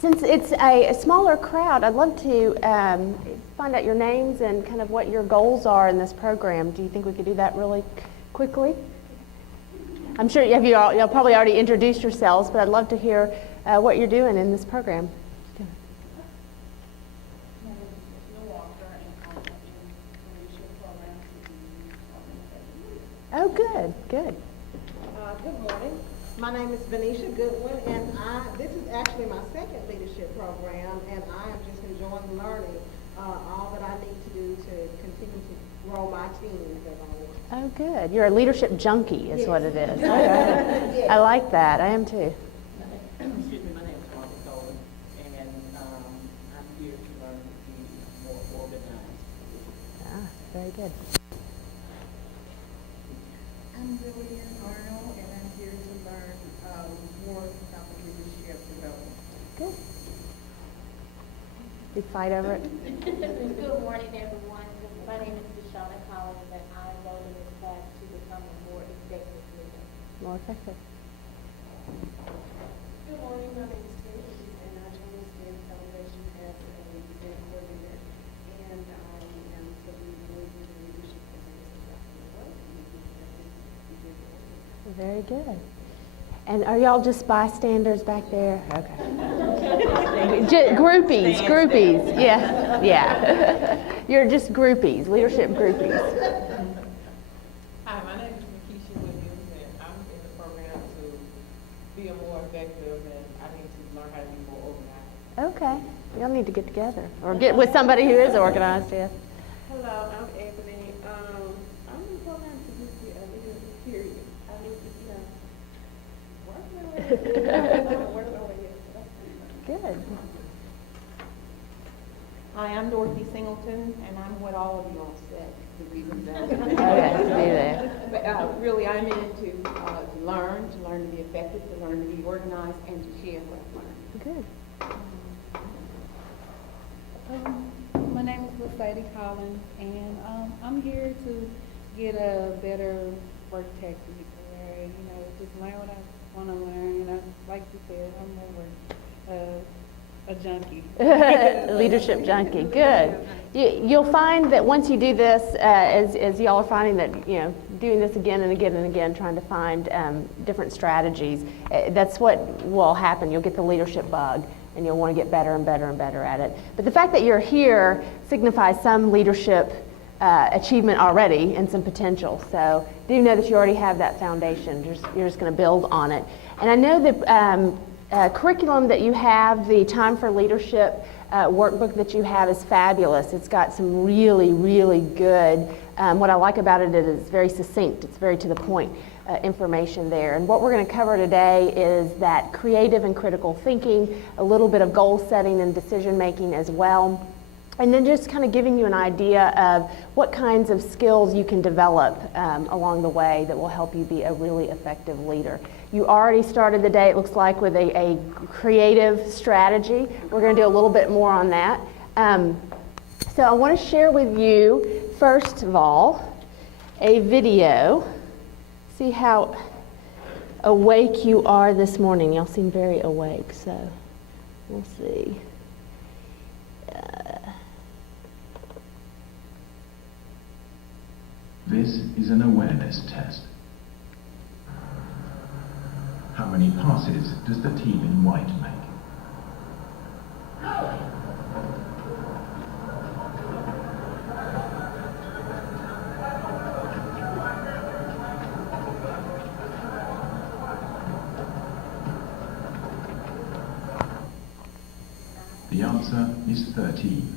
Since it's a smaller crowd, I'd love to find out your names and kind of what your goals are in this program. Do you think we could do that really quickly? I'm sure you'll probably already introduced yourselves, but I'd love to hear what you're doing in this program. Oh, good, good. Good morning. My name is Venetia Goodwin, and this is actually my second leadership program, and I am just enjoying learning all that I need to do to continue to grow my team. Oh, good. You're a leadership junkie is what it is. Yes. I like that. I am too. Excuse me, my name is Martin Baldwin, and I'm here to learn to be more organized. Ah, very good. I'm Lillian Arnold, and I'm here to learn more about the leadership development. Good. You fight over it? Good morning, everyone. My name is Deshauna Collins, and I enrolled in this class to become a more effective leader. More effective. Good morning, my name is Tina, and I joined this day celebration as an event coordinator, and I am studying the leadership as Very good. And are y'all just bystanders back there? Okay. Groupies. Yeah. You're just groupies, leadership groupies. Hi, my name is Makisha Williams, and I'm in the program to be a more effective, and I need to learn how to be more organized. Okay. Y'all need to get together or get with somebody who is organized, yeah. Hello, I'm Anthony. I'm in the program to just be a leader, period. I need to, work my way. Good. Hi, I'm Dorothy Singleton, and I'm what all of you all said. The reason that. Okay, see there. But really, I'm in to learn to be effective, to learn to be organized, and to share what I've learned. Good. My name is LaSadie Collins, and I'm here to get a better work technique, where just learn what I want to learn. Like you said, I'm more a junkie. Leadership junkie. Good. You'll find that once you do this, as y'all are finding that doing this again and again and again, trying to find different strategies, that's what will happen. You'll get the leadership bug, and you'll want to get better and better and better at it. But the fact that you're here signifies some leadership achievement already and some potential. So do know that you already have that foundation. You're just going to build on it. And I know that curriculum that you have, the Time for Leadership workbook that you have is fabulous. It's got some really, really good, what I like about it is it's very succinct. It's very to the point information there. And what we're going to cover today is that creative and critical thinking, a little bit of goal setting and decision making as well. And then just kind of giving you an idea of what kinds of skills you can develop along the way that will help you be a really effective leader. You already started the day, it looks like, with a creative strategy. We're going to do a little bit more on that. So I want to share with you, first of all, a video. See how awake you are this morning. Y'all seem very awake, so we'll see. This is an awareness test. How many passes does the team in white make? The answer is 13.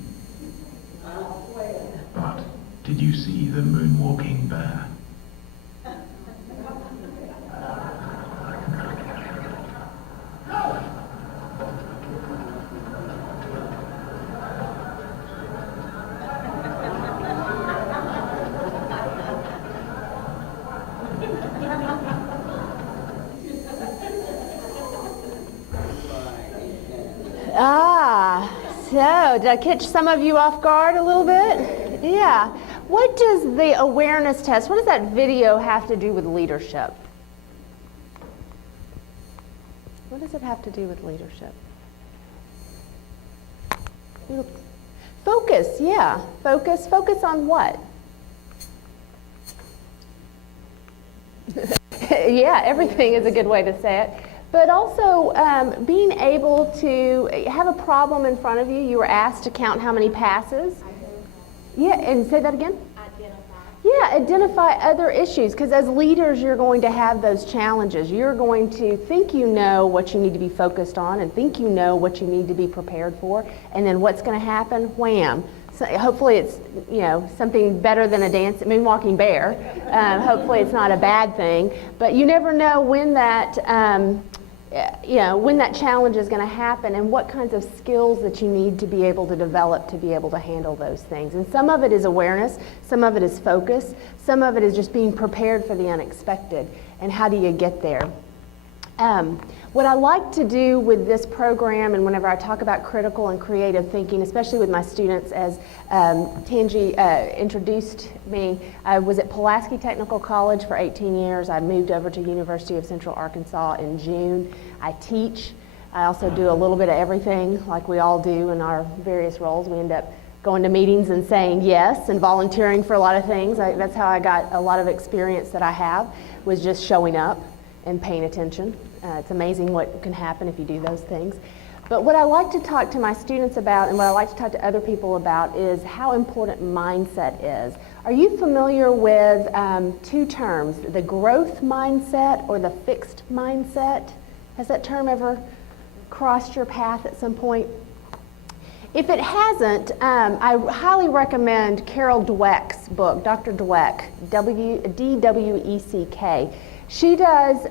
But did you see the moonwalking bear? So did I catch some of you off guard a little bit? Yeah. What does the awareness test, what does that video have to do with leadership? What does it have to do with leadership? Focus, yeah. Focus. Focus on what? Yeah, everything is a good way to say it. But also being able to have a problem in front of you. You were asked to count how many passes. Yeah, and say that again. Yeah, identify other issues, because as leaders you're going to have those challenges. You're going to think you know what you need to be focused on and think you know what you need to be prepared for, and then what's going to happen? Wham. So hopefully it's, you know, something better than a moonwalking bear. Hopefully it's not a bad thing, but you never know when that when that challenge is going to happen and what kinds of skills that you need to be able to develop to be able to handle those things. And some of it is awareness, some of it is focus, some of it is just being prepared for the unexpected. And how do you get there? What I like to do with this program, and whenever I talk about critical and creative thinking, especially with my students, as Tangi introduced me, I was at Pulaski Technical College for 18 years. I moved over to University of Central Arkansas in June. I teach. I also do a little bit of everything, like we all do in our various roles. We end up going to meetings and saying yes and volunteering for a lot of things. That's how I got a lot of experience that I have, was just showing up and paying attention. It's amazing what can happen if you do those things. But what I like to talk to my students about, and what I like to talk to other people about, is how important mindset is. Are you familiar with two terms, the growth mindset or the fixed mindset? Has that term ever crossed your path at some point? If it hasn't, I highly recommend Carol Dweck's book, Dr. Dweck, D-W-E-C-K. She does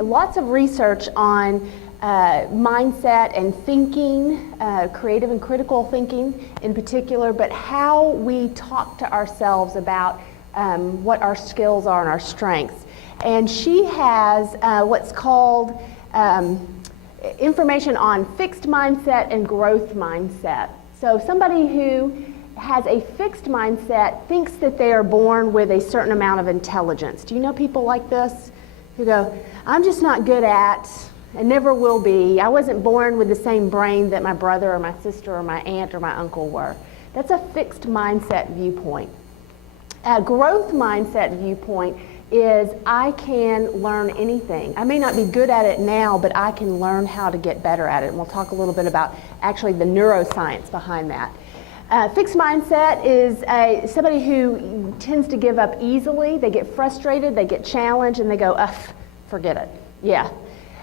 lots of research on mindset and thinking, creative and critical thinking in particular, but how we talk to ourselves about what our skills are and our strengths. And she has what's called information on fixed mindset and growth mindset. So somebody who has a fixed mindset thinks that they are born with a certain amount of intelligence. Do you know people like this who go, I'm just not good at and never will be. I wasn't born with the same brain that my brother or my sister or my aunt or my uncle were. That's a fixed mindset viewpoint. A growth mindset viewpoint is I can learn anything. I may not be good at it now, but I can learn how to get better at it. And we'll talk a little bit about actually the neuroscience behind that. Fixed mindset is somebody who tends to give up easily. They get frustrated, they get challenged, and they go, forget it. Yeah.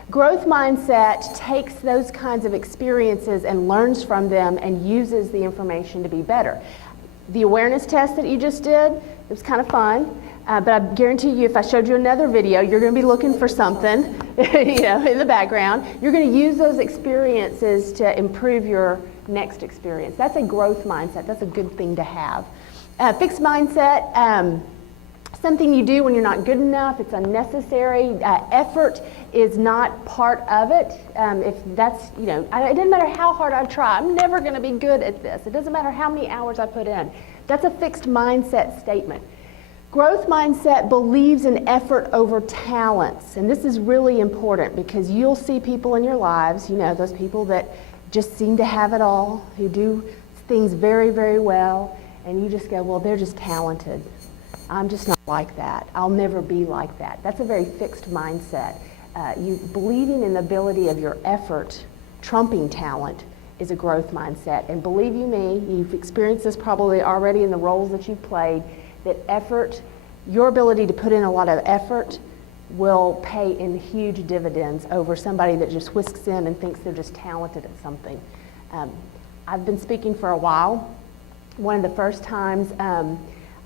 Growth mindset takes those kinds of experiences and learns from them and uses the information to be better. The awareness test that you just did, it was kind of fun, but I guarantee you if I showed you another video, you're going to be looking for something in the background. You're going to use those experiences to improve your next experience. That's a growth mindset. That's a good thing to have. Fixed mindset, something you do when you're not good enough. It's unnecessary. Effort is not part of it. If that's, it doesn't matter how hard I try. I'm never going to be good at this. It doesn't matter how many hours I put in. That's a fixed mindset statement. Growth mindset believes in effort over talents. And this is really important because you'll see people in your lives, those people that just seem to have it all, who do things very, very well, and you just go, well, they're just talented. I'm just not like that. I'll never be like that. That's a very fixed mindset. You believing in the ability of your effort trumping talent is a growth mindset. And believe you me, you've experienced this probably already in the roles that you've played, that effort, your ability to put in a lot of effort will pay in huge dividends over somebody that just whisks in and thinks they're just talented at something. I've been speaking for a while. One of the first times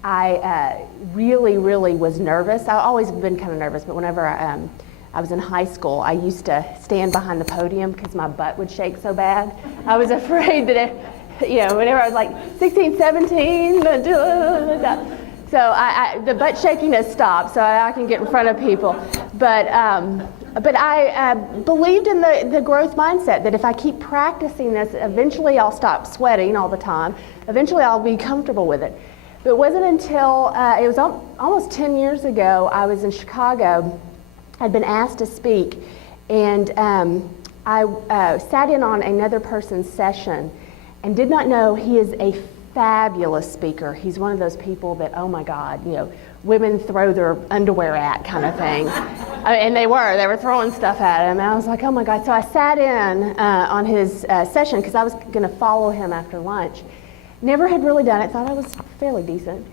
I really, really was nervous. I've always been kind of nervous, but whenever I was in high school, I used to stand behind the podium because my butt would shake so bad. I was afraid that, whenever I was like 16, 17, so the butt shaking has stopped, so I can get in front of people. But I believed in the growth mindset, that if I keep practicing this, eventually I'll stop sweating all the time. Eventually I'll be comfortable with it. But it wasn't until, it was almost 10 years ago, I was in Chicago. I'd been asked to speak, and I sat in on another person's session. and did not know he is a fabulous speaker. He's one of those people that, oh my God, women throw their underwear at kind of thing. And they were throwing stuff at him. And I was like, oh my God. So I sat in on his session because I was going to follow him after lunch. Never had really done it, thought I was fairly decent.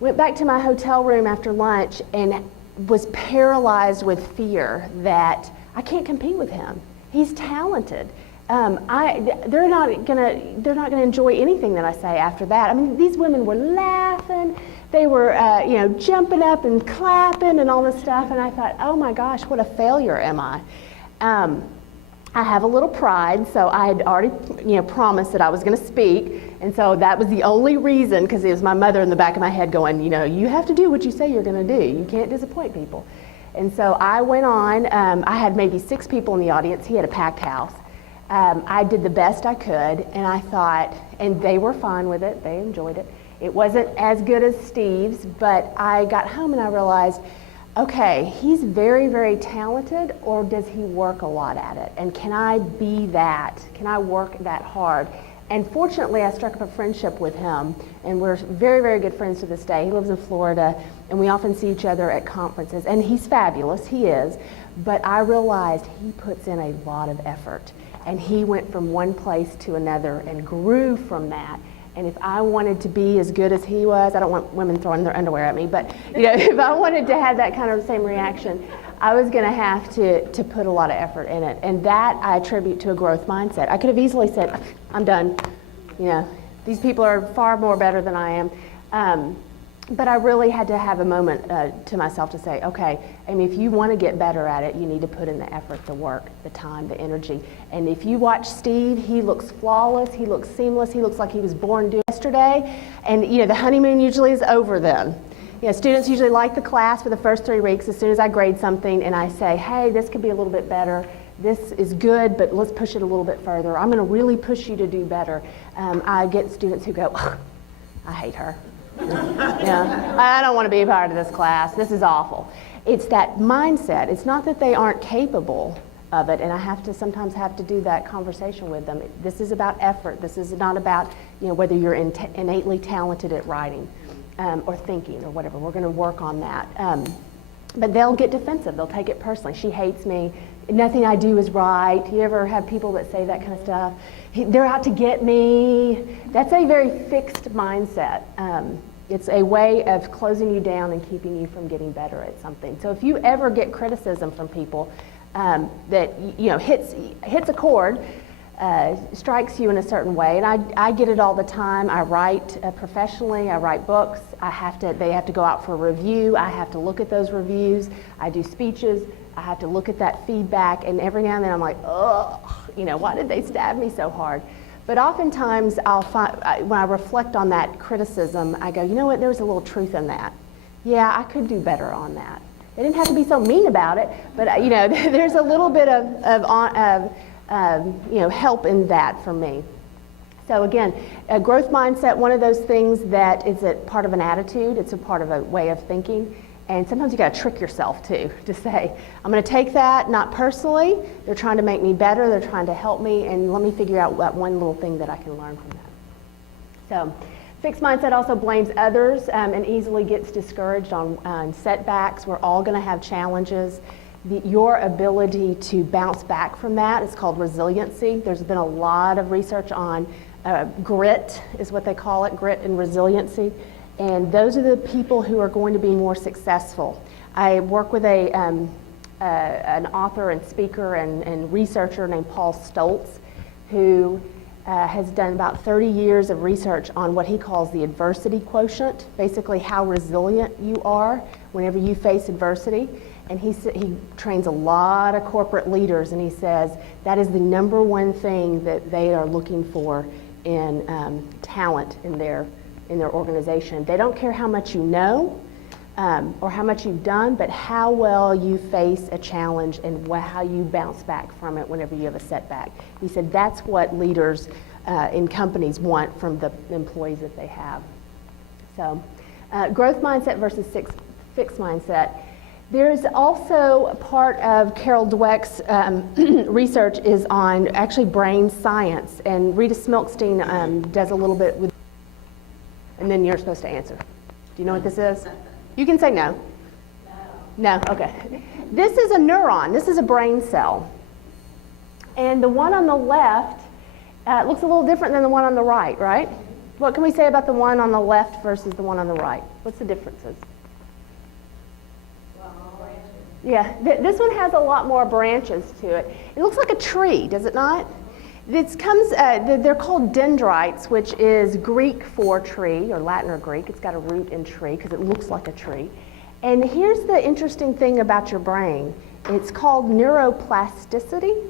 Went back to my hotel room after lunch and was paralyzed with fear that I can't compete with him. He's talented. They're not gonna enjoy anything that I say after that. I mean, these women were laughing, they were jumping up and clapping and all this stuff, and I thought, oh my gosh, what a failure am I? I have a little pride, so I had already promised that I was going to speak, and so that was the only reason, because it was my mother in the back of my head going, you have to do what you say you're going to do. You can't disappoint people. And so I went on. I had maybe 6 people in the audience. He had a packed house. I did the best I could, and I thought, and they were fine with it. They enjoyed it. It wasn't as good as Steve's, but I got home and I realized, okay, he's very, very talented, or does he work a lot at it? And can I be that? Can I work that hard? And fortunately, I struck up a friendship with him, and we're very, very good friends to this day. He lives in Florida, and we often see each other at conferences. And he's fabulous, he is, but I realized he puts in a lot of effort. And he went from one place to another and grew from that. And if I wanted to be as good as he was, I don't want women throwing their underwear at me, but if I wanted to have that kind of same reaction, I was going to have to put a lot of effort in it. And that I attribute to a growth mindset. I could have easily said, I'm done. These people are far more better than I am. But I really had to have a moment to myself to say, okay, Amy, if you want to get better at it, you need to put in the effort, the work, the time, the energy. And if you watch Steve, he looks flawless, he looks seamless, he looks like he was born yesterday. And the honeymoon usually is over then. Students usually like the class for the first 3 weeks. As soon as I grade something and I say, hey, this could be a little bit better, this is good, but let's push it a little bit further. I'm going to really push you to do better. I get students who go, I hate her. I don't want to be a part of this class. This is awful. It's that mindset. It's not that they aren't capable of it, and I sometimes have to do that conversation with them. This is about effort. This is not about whether you're innately talented at writing or thinking or whatever. We're going to work on that. But they'll get defensive. They'll take it personally. She hates me. Nothing I do is right. You ever have people that say that kind of stuff? They're out to get me. That's a very fixed mindset. It's a way of closing you down and keeping you from getting better at something. So if you ever get criticism from people that hits a chord, strikes you in a certain way, and I get it all the time. I write professionally. I write books. They have to go out for a review. I have to look at those reviews. I do speeches. I have to look at that feedback, and every now and then I'm like, ugh, why did they stab me so hard? But oftentimes I'll find, when I reflect on that criticism, I go, you know what, there's a little truth in that. Yeah, I could do better on that. They didn't have to be so mean about it, but there's a little bit of help in that for me. So again, a growth mindset, one of those things that is a part of an attitude, it's a part of a way of thinking. And sometimes you got to trick yourself too, to say, I'm going to take that, not personally. They're trying to make me better. They're trying to help me, and let me figure out what one little thing that I can learn from that. So, fixed mindset also blames others and easily gets discouraged on setbacks. We're all going to have challenges. Your ability to bounce back from that is called resiliency. There's been a lot of research on grit, is what they call it, grit and resiliency. And those are the people who are going to be more successful. I work with an author and speaker and researcher named Paul Stoltz, who has done about 30 years of research on what he calls the adversity quotient, basically how resilient you are whenever you face adversity. And he trains a lot of corporate leaders, and he says that is the number one thing that they are looking for in talent in their organization. They don't care how much you know or how much you've done, but how well you face a challenge and how you bounce back from it whenever you have a setback. He said that's what leaders in companies want from the employees that they have. So growth mindset versus fixed mindset. There's also a part of Carol Dweck's research is on actually brain science, and Rita Smilkstein does a little bit with, and then you're supposed to answer. Do you know what this is? You can say no. No, okay. This is a neuron. This is a brain cell. And the one on the left looks a little different than the one on the right, right? What can we say about the one on the left versus the one on the right? What's the differences? Yeah, this one has a lot more branches to it. It looks like a tree, does it not? They're called dendrites, which is Greek for tree, or Latin or Greek. It's got a root in tree because it looks like a tree. And here's the interesting thing about your brain. It's called neuroplasticity,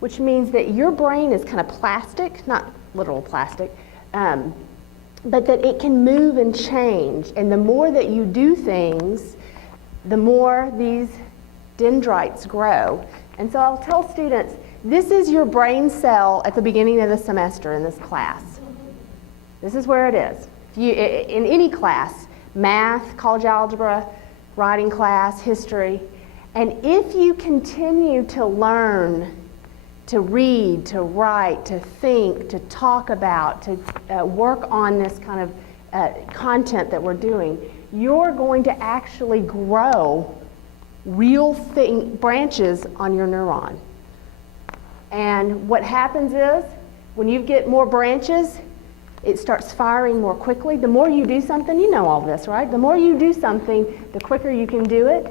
which means that your brain is kind of plastic, not literal plastic, but that it can move and change. And the more that you do things, the more these dendrites grow. And so I'll tell students, this is your brain cell at the beginning of the semester in this class. This is where it is. In any class, math, college algebra, writing class, history, and if you continue to learn, to read, to write, to think, to talk about, to work on this kind of content that we're doing, you're going to actually grow real branches on your neuron. And what happens is, when you get more branches, it starts firing more quickly. The more you do something, you know all this, right? The more you do something, the quicker you can do it.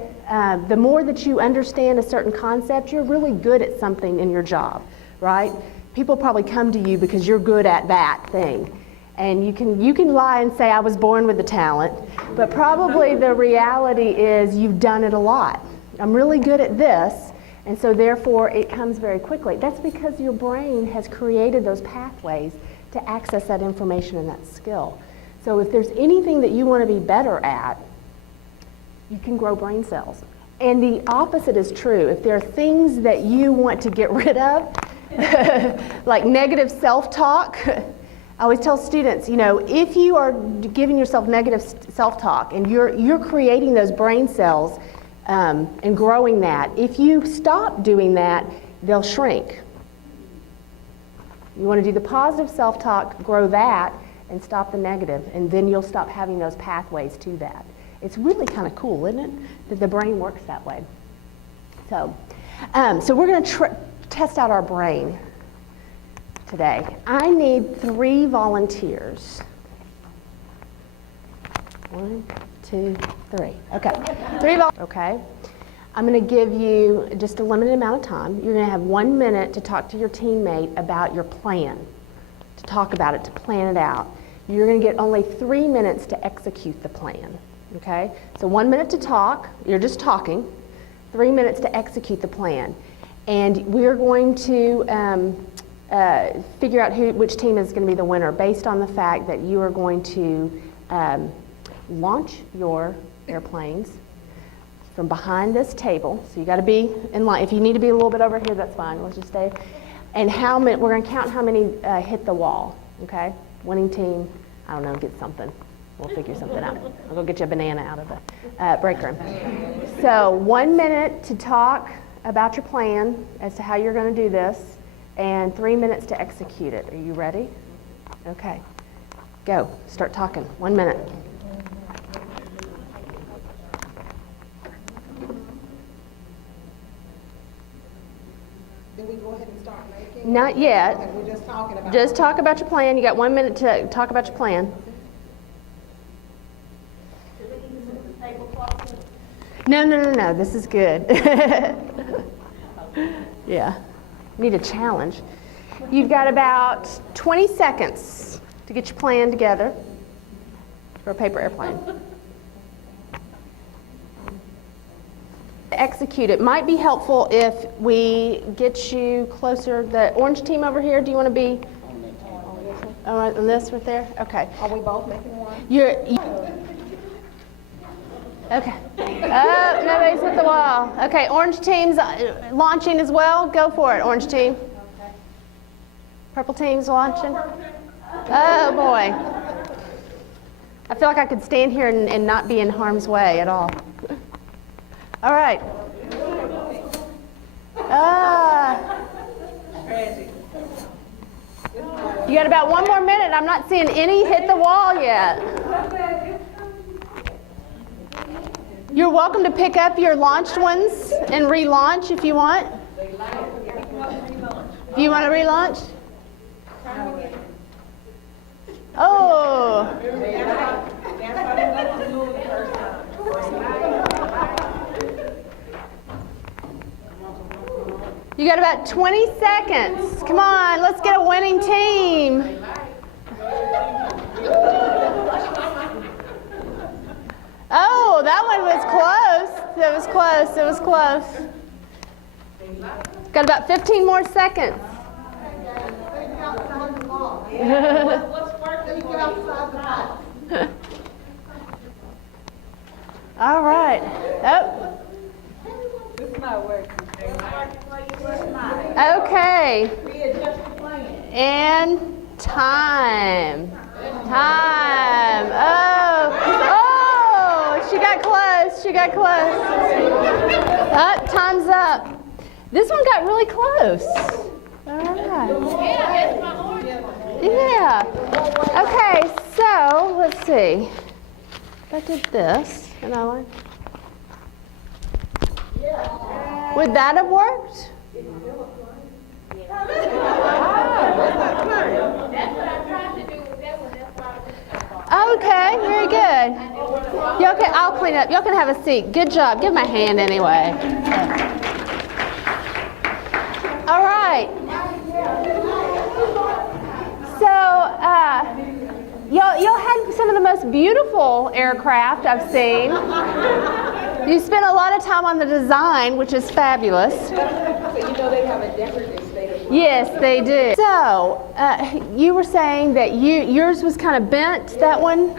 The more that you understand a certain concept, you're really good at something in your job, right? People probably come to you because you're good at that thing. And you can lie and say, I was born with the talent, but probably the reality is you've done it a lot. I'm really good at this, and so therefore it comes very quickly. That's because your brain has created those pathways to access that information and that skill. So if there's anything that you want to be better at, you can grow brain cells. And the opposite is true. If there are things that you want to get rid of, like negative self-talk, I always tell students, if you are giving yourself negative self-talk and you're creating those brain cells and growing that, if you stop doing that, they'll shrink. You want to do the positive self-talk, grow that, and stop the negative, and then you'll stop having those pathways to that. It's really kind of cool, isn't it, that the brain works that way. So we're going to test out our brain today. I need 3 volunteers. 1, 2, 3. Okay. Okay. I'm going to give you just a limited amount of time. You're going to have 1 minute to talk to your teammate about your plan, to talk about it, to plan it out. You're going to get only 3 minutes to execute the plan. Okay? So 1 minute to talk. You're just talking. 3 minutes to execute the plan. And we're going to figure out which team is going to be the winner based on the fact that you are going to launch your airplanes from behind this table. So you got to be in line. If you need to be a little bit over here, that's fine. Let's just stay. And we're going to count how many hit the wall. Okay? Winning team, I don't know, get something. We'll figure something out. I'll go get you a banana out of the break room. So 1 minute to talk about your plan as to how you're going to do this, and 3 minutes to execute it. Are you ready? Okay. Go. Start talking. 1 minute. Then we go ahead and start making? Not yet. Okay, we're just talking about. Just talk about your plan. You got 1 minute to talk about your plan. No. This is good. Yeah. Need a challenge. You've got about 20 seconds to get your plan together for a paper airplane. To execute it might be helpful if we get you closer. The orange team over here, do you want to be on this right there? Okay. Are we both making one? Okay. Oh, nobody's hit the wall. Okay, orange team's launching as well. Go for it, orange team. Purple team's launching. Oh, boy. I feel like I could stand here and not be in harm's way at all. All right. You got about 1 more minute. I'm not seeing any hit the wall yet. You're welcome to pick up your launched ones and relaunch if you want. Do you want to relaunch? Oh. You got about 20 seconds. Come on, let's get a winning team. Oh, that one was close. It was close. It was close. Got about 15 more seconds. All right. Oh. Okay. And time. Time. Oh, she got close. She got close. Oh, time's up. This one got really close. All right. Yeah. Okay, so let's see. If I did this, and I like. Would that have worked? Okay, very good. Y'all can, I'll clean up. Y'all can have a seat. Good job. Give my hand anyway. All right. So, y'all had some of the most beautiful aircraft I've seen. You spent a lot of time on the design, which is fabulous. So you know they have a decorative state of mind. Yes, they do. So, you were saying that yours was kind of bent, that one?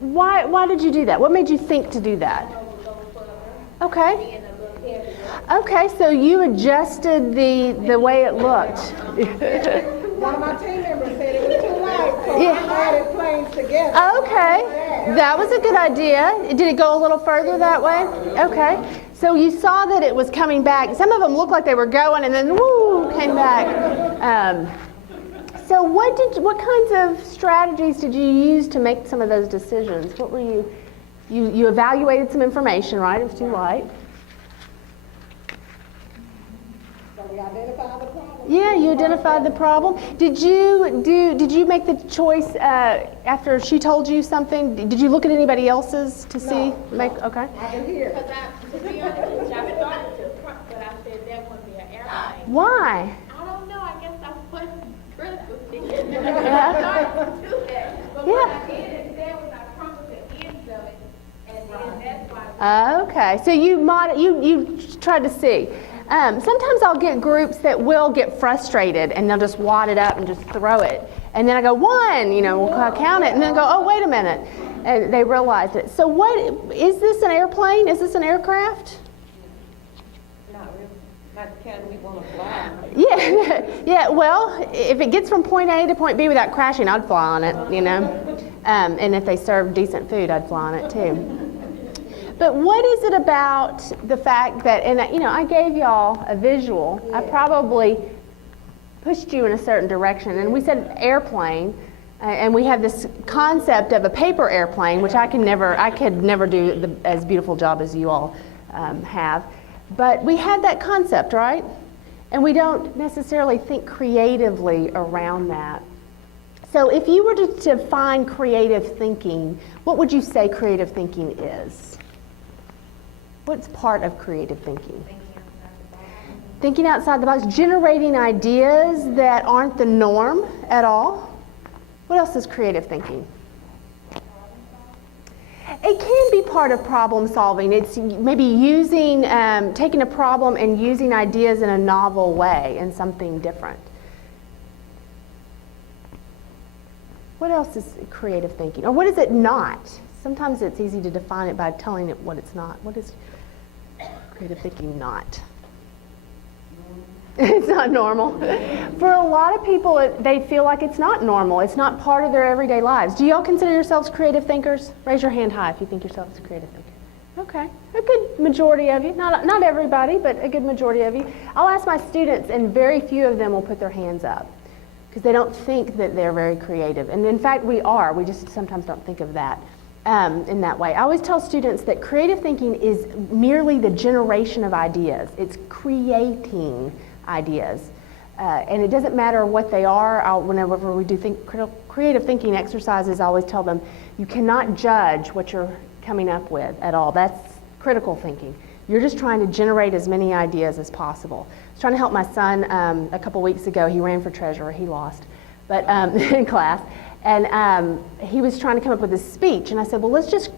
Why did you do that? What made you think to do that? Okay. Okay, so you adjusted the way it looked. One of my team members said it was too light, so I added planes together. Okay, that was a good idea. Did it go a little further that way? Okay, so you saw that it was coming back. Some of them looked like they were going and then woo, came back. So what kinds of strategies did you use to make some of those decisions? What were you evaluated some information, right? It was too light. So we identified the problem. Yeah, you identified the problem. Did you make the choice after she told you something? Did you look at anybody else's to see? Okay. I can hear. To be honest with you, I started to prompt, but I said that wouldn't be an airplane. Why? I don't know, I guess I wasn't critical thinking. I started to do that. But what I did instead was I crumbled the ends of it, and then that's why. Okay, so you tried to see. Sometimes I'll get groups that will get frustrated and they'll just wad it up and just throw it. And then I go, 1, we'll count it, and then go, oh, wait a minute. And they realize it. So is this an airplane? Is this an aircraft? Not really. Not the kind we want to fly. Yeah, well, if it gets from point A to point B without crashing, I'd fly on it, and if they serve decent food, I'd fly on it too. But what is it about the fact that, and I gave y'all a visual. I probably pushed you in a certain direction, and we said airplane, and we have this concept of a paper airplane, which I could never do as beautiful job as you all have. But we have that concept, right? And we don't necessarily think creatively around that. So if you were to define creative thinking, what would you say creative thinking is? What's part of creative thinking? Thinking outside the box, generating ideas that aren't the norm at all. What else is creative thinking? It can be part of problem solving. It's maybe taking a problem and using ideas in a novel way and something different. What else is creative thinking? Or what is it not? Sometimes it's easy to define it by telling it what it's not. What is creative thinking not? It's not normal. For a lot of people, they feel like it's not normal. It's not part of their everyday lives. Do y'all consider yourselves creative thinkers? Raise your hand high if you think yourselves a creative thinker. Okay, a good majority of you. Not everybody, but a good majority of you. I'll ask my students, and very few of them will put their hands up because they don't think that they're very creative. And in fact, we are. We just sometimes don't think of that in that way. I always tell students that creative thinking is merely the generation of ideas. It's creating ideas. And it doesn't matter what they are. Whenever we do creative thinking exercises, I always tell them, you cannot judge what you're coming up with at all. That's critical thinking. You're just trying to generate as many ideas as possible. I was trying to help my son a couple weeks ago. He ran for treasurer. He lost, but in class. And he was trying to come up with a speech. And I said, well, let's just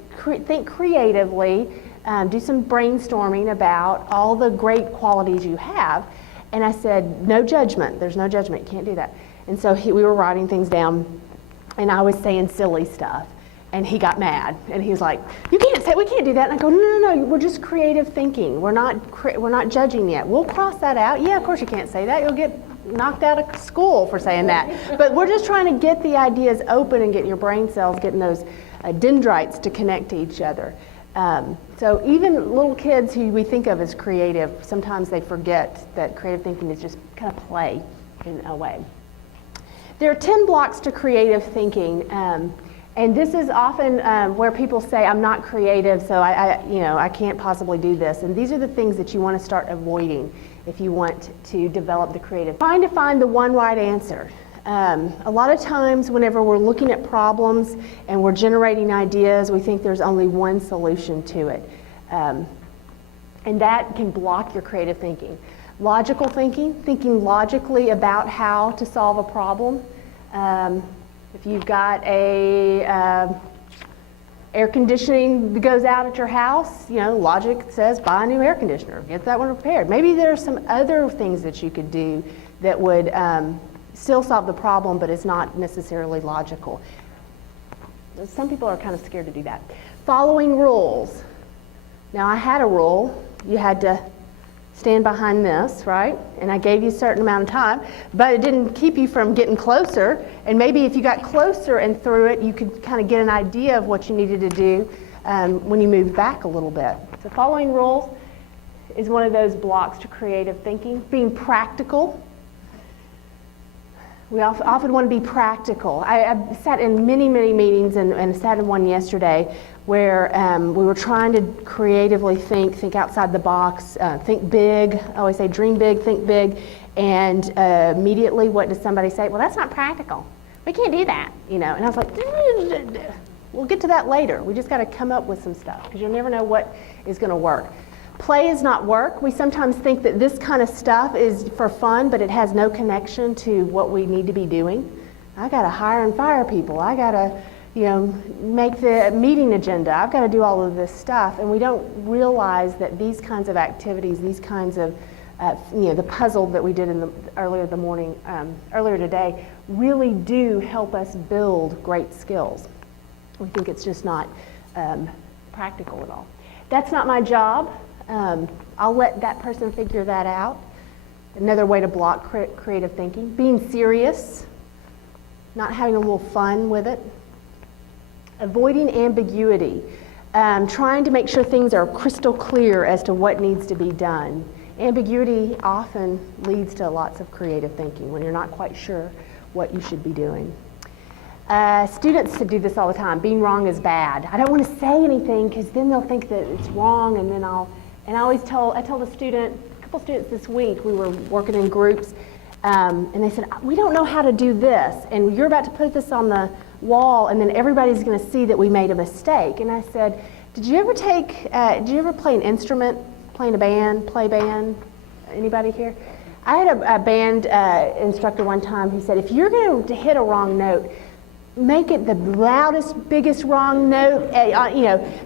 think creatively, do some brainstorming about all the great qualities you have. And I said, no judgment. There's no judgment. You can't do that. And so we were writing things down, and I was saying silly stuff. And he got mad, and he was like, we can't do that. And I go, no, we're just creative thinking. We're not judging yet. We'll cross that out. Yeah, of course you can't say that. You'll get knocked out of school for saying that. But we're just trying to get the ideas open and get your brain cells, getting those dendrites to connect to each other. So even little kids who we think of as creative, sometimes they forget that creative thinking is just kind of play in a way. There are 10 blocks to creative thinking. And this is often where people say, I'm not creative, so I can't possibly do this. And these are the things that you want to start avoiding if you want to develop the creative. Trying to find the one right answer. A lot of times whenever we're looking at problems and we're generating ideas, we think there's only one solution to it. And that can block your creative thinking. Logical thinking, thinking logically about how to solve a problem. If you've got a air conditioning that goes out at your house, logic says buy a new air conditioner, get that one repaired. Maybe there are some other things that you could do that would still solve the problem, but it's not necessarily logical. Some people are kind of scared to do that. Following rules. Now I had a rule. You had to stand behind this, right? And I gave you a certain amount of time, but it didn't keep you from getting closer. And maybe if you got closer and through it, you could kind of get an idea of what you needed to do when you moved back a little bit. So following rules is one of those blocks to creative thinking. Being practical. We often want to be practical. I sat in many meetings and sat in one yesterday where we were trying to creatively think outside the box, think big. I always say dream big, think big. And immediately what does somebody say? Well, that's not practical. We can't do that, And I was like, we'll get to that later. We just got to come up with some stuff because you'll never know what is going to work. Play is not work. We sometimes think that this kind of stuff is for fun, but it has no connection to what we need to be doing. I got to hire and fire people. I got to, make the meeting agenda. I've got to do all of this stuff, and we don't realize that these kinds of activities, these kinds of, the puzzle that we did earlier today, really do help us build great skills. We think it's just not practical at all. That's not my job. I'll let that person figure that out. Another way to block creative thinking. Being serious, not having a little fun with it. Avoiding ambiguity. Trying to make sure things are crystal clear as to what needs to be done. Ambiguity often leads to lots of creative thinking when you're not quite sure what you should be doing. Students do this all the time. Being wrong is bad. I don't want to say anything because then they'll think that it's wrong, and then I told a couple students this week, we were working in groups, and they said, we don't know how to do this, and you're about to put this on the wall, and then everybody's going to see that we made a mistake. And I said, did you ever play an instrument, play band? Anybody here? I had a band instructor one time who said, if you're going to hit a wrong note, make it the loudest, biggest wrong note,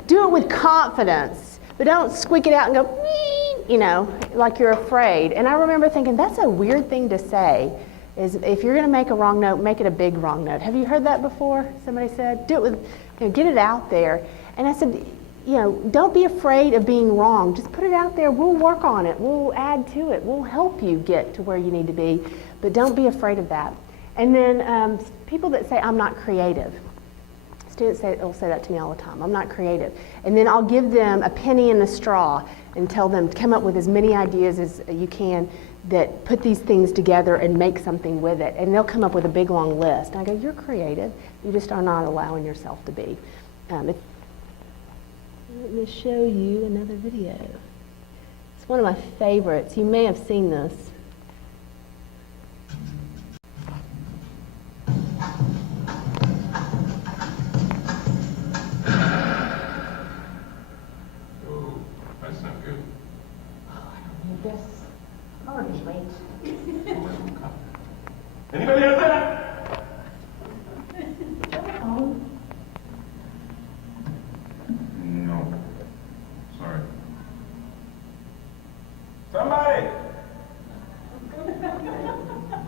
do it with confidence, but don't squeak it out and go, like you're afraid. And I remember thinking, that's a weird thing to say, is if you're going to make a wrong note, make it a big wrong note. Have you heard that before? Somebody said, do it with, get it out there. And I said, don't be afraid of being wrong. Just put it out there. We'll work on it. We'll add to it. We'll help you get to where you need to be. But don't be afraid of that. And then people that say, I'm not creative. Students will say that to me all the time. I'm not creative. And then I'll give them a penny and a straw and tell them to come up with as many ideas as you can that put these things together and make something with it. And they'll come up with a big long list. And I go, you're creative. You just are not allowing yourself to be. Let me show you another video. It's one of my favorites. You may have seen this. Oh, that's not good. Anybody else that? No. Sorry. Somebody!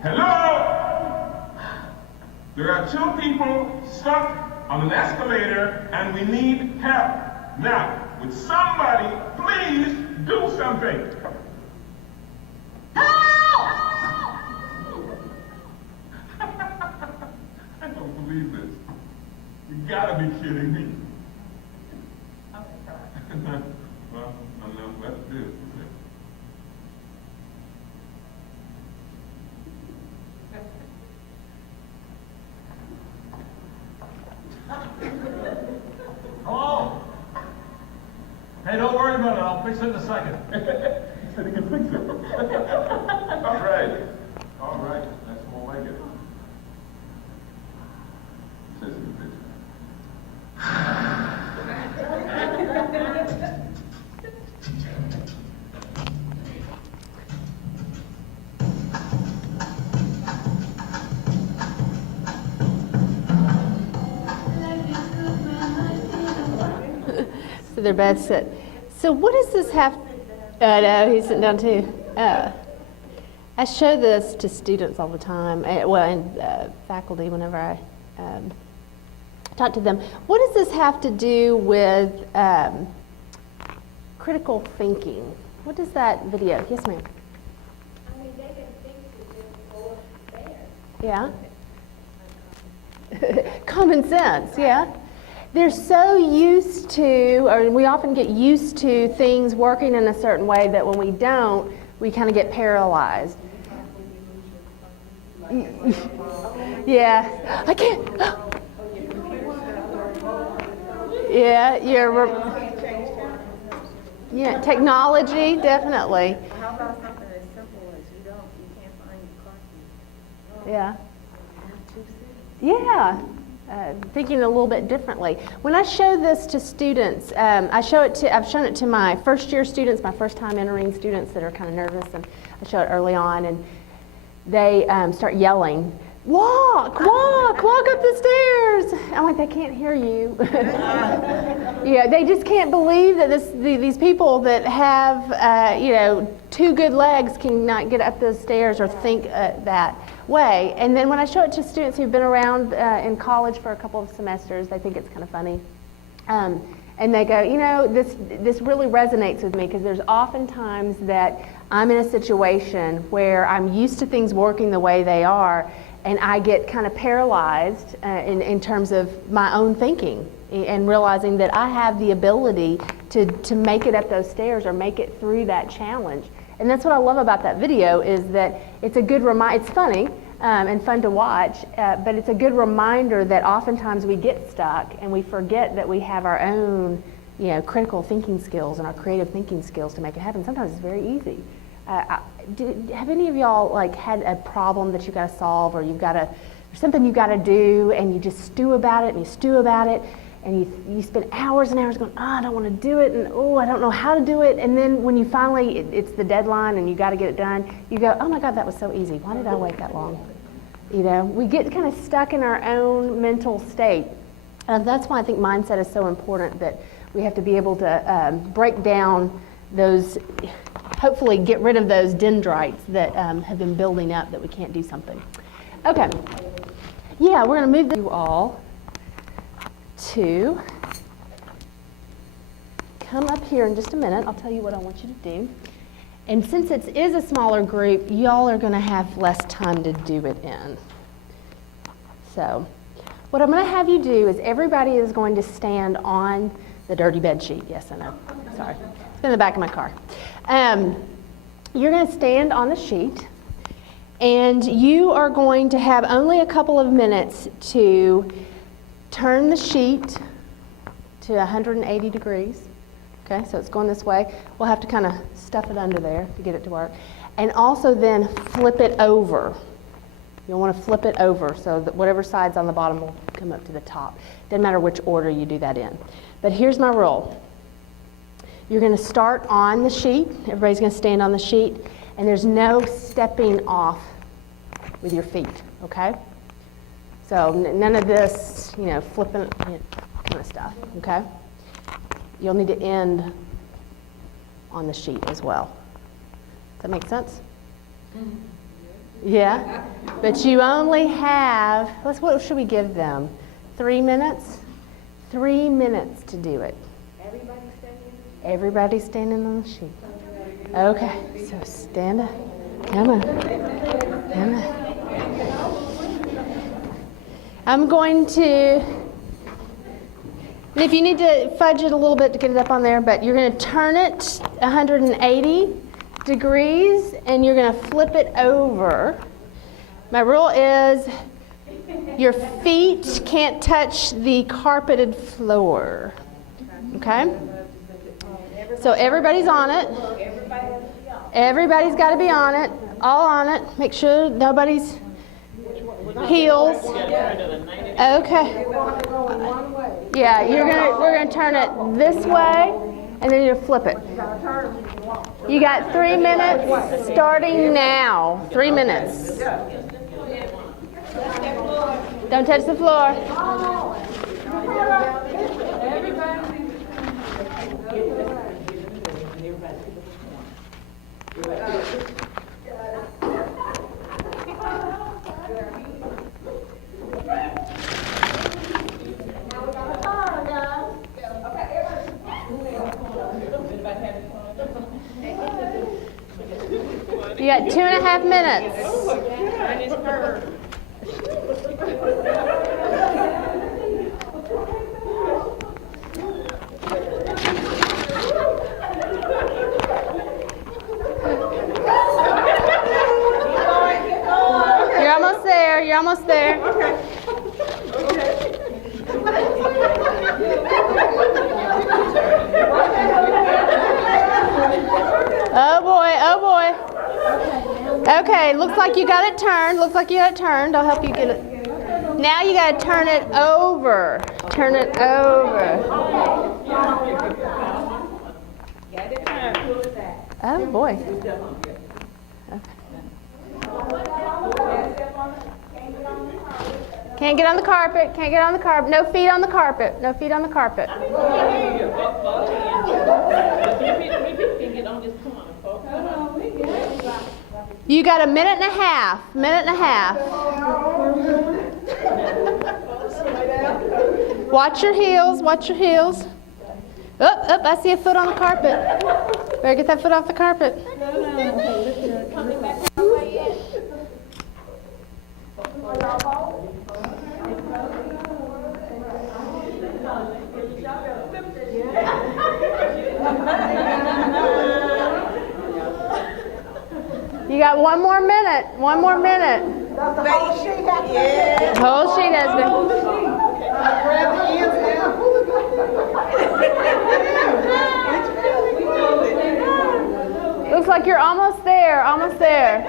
Hello? There are two people stuck on an escalator and we need help. Now, would somebody please do something? I don't believe this. You gotta be kidding me. Well, let's do it. Hello? Hey, don't worry about it. I'll fix it in a second. He said he can fix it. All right. All right. That's more like it. He says he can fix it. So they're both sit. So what does this have? I know, he's sitting down too. I show this to students all the time, and faculty whenever I talk to them. What does this have to do with critical thinking? What does that video? Yes, ma'am. I mean, they can think to just go upstairs. Yeah. Common sense, yeah. They're so used to, or we often get used to things working in a certain way that when we don't, we kind of get paralyzed. Yeah, I can't. Yeah, technology, definitely. How about something as simple as you can't find your car keys? Yeah. Yeah. Thinking a little bit differently. When I show this to students, I've shown it to my first year students, my first time entering students that are kind of nervous, and I show it early on, and they start yelling, walk up the stairs. I'm like, they can't hear you. Yeah, they just can't believe that these people that have, two good legs cannot get up those stairs or think that way. And then when I show it to students who've been around in college for a couple of semesters, they think it's kind of funny. And they go, this really resonates with me, because there's often times that I'm in a situation where I'm used to things working the way they are, and I get kind of paralyzed in terms of my own thinking and realizing that I have the ability to make it up those stairs or make it through that challenge. And that's what I love about that video, is that it's a good reminder. It's funny and fun to watch, but it's a good reminder that oftentimes we get stuck and we forget that we have our own, critical thinking skills and our creative thinking skills to make it happen. Sometimes it's very easy. Have any of y'all had a problem that you got to solve, or there's something you got to do, and you just stew about it and you spend hours and hours going, I don't want to do it, and I don't know how to do it, and then when you finally, it's the deadline and you got to get it done, you go, oh my God, that was so easy. Why did I wait that long? We get kind of stuck in our own mental state. That's why I think mindset is so important, that we have to be able to break down those, hopefully get rid of those dendrites that have been building up that we can't do something. Okay. Yeah, we're going to move you all to come up here in just a minute. I'll tell you what I want you to do. And since it is a smaller group, y'all are going to have less time to do it in. So what I'm going to have you do is everybody is going to stand on the dirty bed sheet. Yes, I know. Sorry. It's in the back of my car. You're going to stand on the sheet, and you are going to have only a couple of minutes to turn the sheet to 180 degrees. Okay, so it's going this way. We'll have to kind of stuff it under there to get it to work. And also then flip it over. You'll want to flip it over so that whatever side's on the bottom will come up to the top. Doesn't matter which order you do that in. But here's my rule. You're going to start on the sheet. Everybody's going to stand on the sheet. And there's no stepping off with your feet, okay? So none of this, flipping, kind of stuff, okay? You'll need to end on the sheet as well. Does that make sense? Yeah? But you only have, what should we give them? 3 minutes? 3 minutes to do it. Everybody's standing on the sheet. Okay, so stand up. Come on. Come on. I'm going to, and if you need to fudge it a little bit to get it up on there, but you're going to turn it 180 degrees and you're going to flip it over. My rule is your feet can't touch the carpeted floor. Okay? So everybody's on it. Everybody's got to be on it. All on it. Make sure nobody's heels. Okay. Yeah, we're gonna turn it this way, and then you flip it. You got 3 minutes starting now. 3 minutes. Don't touch the floor. You got 2.5 minutes. You're almost there. You're almost there. Oh boy, oh boy. Okay, looks like you got it turned. Looks like you got it turned. I'll help you get it. Now you got to turn it over. Turn it over. Oh boy. Okay. Can't get on the carpet. Can't get on the carpet. No feet on the carpet. No feet on the carpet. You got a minute and a half. Minute and a half. Watch your heels. Watch your heels. Up, I see a foot on the carpet. Better get that foot off the carpet. You got 1 more minute. 1 more minute. The whole sheet has been. Looks like you're almost there. Almost there.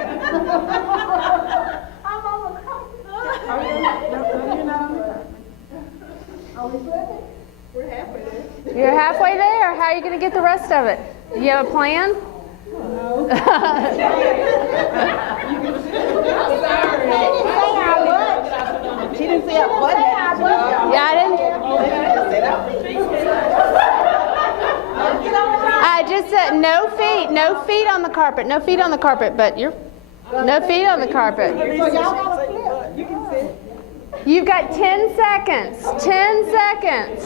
You're halfway there. How are you going to get the rest of it? Do you have a plan? No. She didn't say a button. Yeah, I didn't. I just said no feet. No feet on the carpet. No feet on the carpet. But you're no feet on the carpet. You've got 10 seconds. 10 seconds.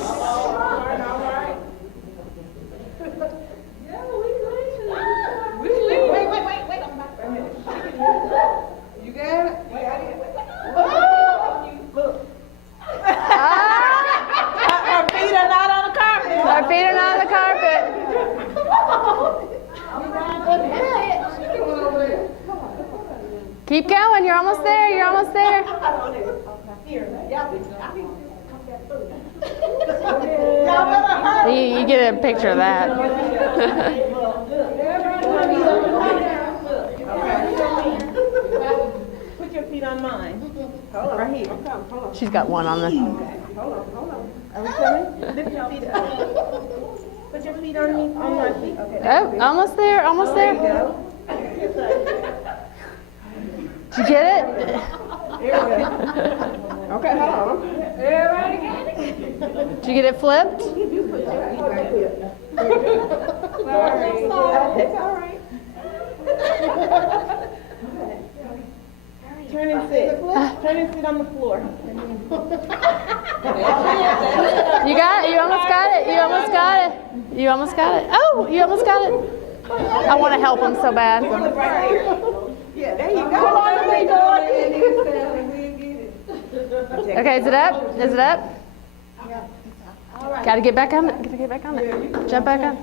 Keep going. You're almost there. You're almost there. You get a picture of that. Put your feet on mine. Hold on. Right here. Hold on. She's got one on the. Hold on. Are we coming? Lift your feet up. Put your feet on me, on my feet. Okay. Oh, almost there. Almost there. There you go. Did you get it? There we go. Okay, hold on. Everybody got it? Did you get it flipped? You put your feet right here. Sorry. It's all right. Turn and sit. Turn and sit on the floor. You got it? You almost got it? You almost got it? You almost got it? Oh, you almost got it? I want to help him so bad. Yeah, there you go. Come on, Okay, is it up? Is it up? Got to get back on it. Got to get back on it. Jump back on.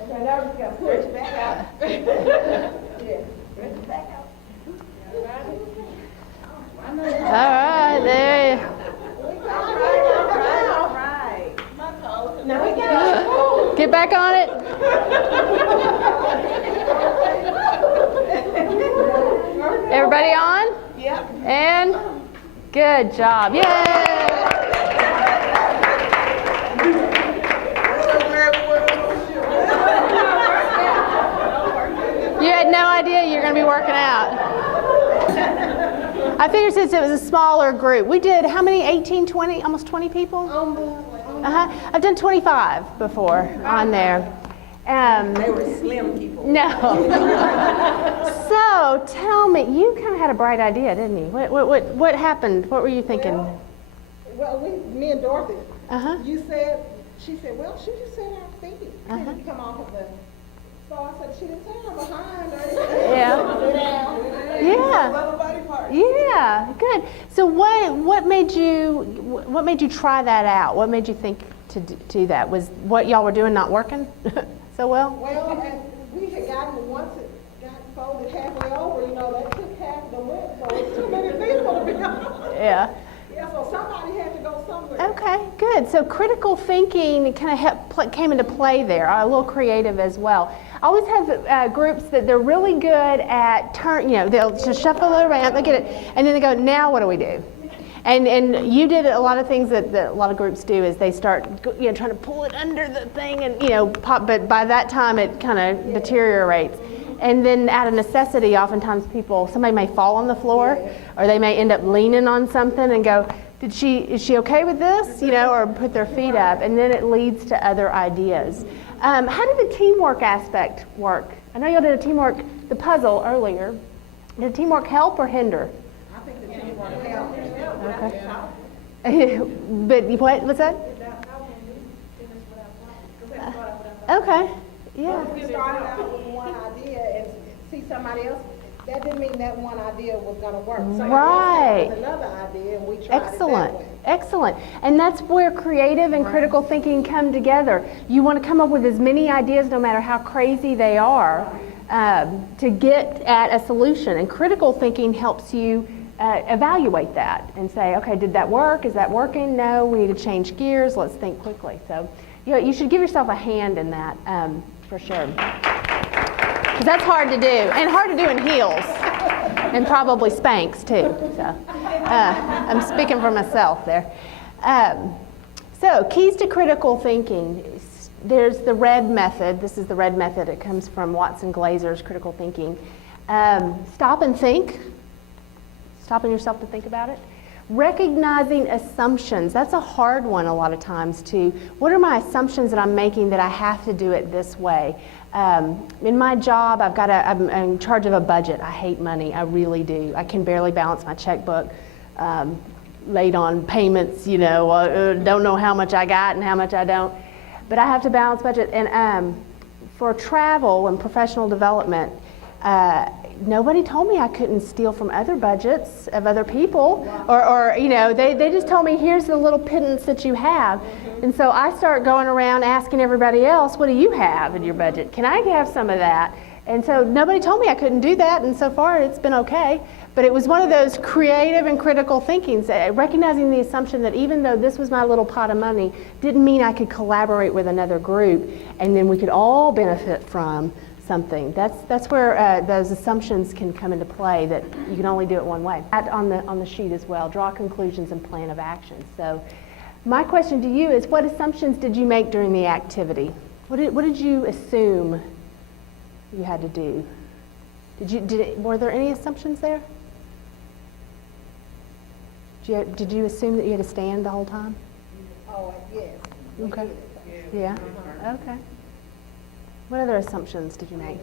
Okay, now we just got to push back out. Yeah, push back out. All right, there. All right. Now we got it. Get back on it. Everybody on? Yep. And good job. Yay! You had no idea you were going to be working out. I figured since it was a smaller group, we did how many? 18, 20, almost 20 people? I've done 25 before on there. They were slim people. No. So tell me, you kind of had a bright idea, didn't you? What happened? What were you thinking? Well, me and Dorothy, Uh-huh. she said, well, she just said our feet. Didn't come off of the, so I said, she didn't say her behind or anything. Yeah. Yeah. Lower body part. Yeah, good. So what made you try that out? What made you think to do that? Was what y'all were doing not working so well? Well, and we had gotten, once it got folded halfway over, that took half the width, so it's too many people to be on. Yeah. Yeah, so somebody had to go somewhere. Okay, good. So critical thinking kind of came into play there, a little creative as well. I always have groups that they're really good at they'll just shuffle it around, they get it, and then they go, now what do we do? And you did a lot of things that a lot of groups do is they start trying to pull it under the thing and pop, but by that time it kind of deteriorates. And then out of necessity, oftentimes somebody may fall on the floor, or they may end up leaning on something and go, is she okay with this? Or put their feet up, and then it leads to other ideas. How did the teamwork aspect work? I know y'all did the puzzle earlier. Did teamwork help or hinder? I think the teamwork helped. Okay. But what's that? Okay. Yeah. We started out with one idea and see somebody else. That didn't mean that one idea was going to work. So Right. with another idea, and we tried Excellent. it that way. Excellent. And that's where creative and critical thinking come together. You want to come up with as many ideas, no matter how crazy they are, to get at a solution. And critical thinking helps you evaluate that and say, okay, did that work? Is that working? No, we need to change gears. Let's think quickly. So you should give yourself a hand in that for sure. Because that's hard to do, and hard to do in heels, and probably Spanx too. So I'm speaking for myself there. So keys to critical thinking. There's the RED method. This is the RED method. It comes from Watson Glazer's critical thinking. Stop and think. Stopping yourself to think about it. Recognizing assumptions. That's a hard one a lot of times too. What are my assumptions that I'm making that I have to do it this way? In my job, I'm in charge of a budget. I hate money. I really do. I can barely balance my checkbook. Late on payments, don't know how much I got and how much I don't. But I have to balance budget. And for travel and professional development, nobody told me I couldn't steal from other budgets of other people, or they just told me, here's the little pittance that you have. And so I start going around asking everybody else, what do you have in your budget? Can I have some of that? And so nobody told me I couldn't do that, and so far it's been okay. But it was one of those creative and critical thinkings, recognizing the assumption that even though this was my little pot of money, didn't mean I could collaborate with another group and then we could all benefit from something. That's where those assumptions can come into play, that you can only do it one way. That on the sheet as well, draw conclusions and plan of action. So my question to you is, what assumptions did you make during the activity? What did you assume you had to do? Were there any assumptions there? Did you assume that you had to stand the whole time? Oh, yes. Okay. Yeah? Okay. What other assumptions did you make?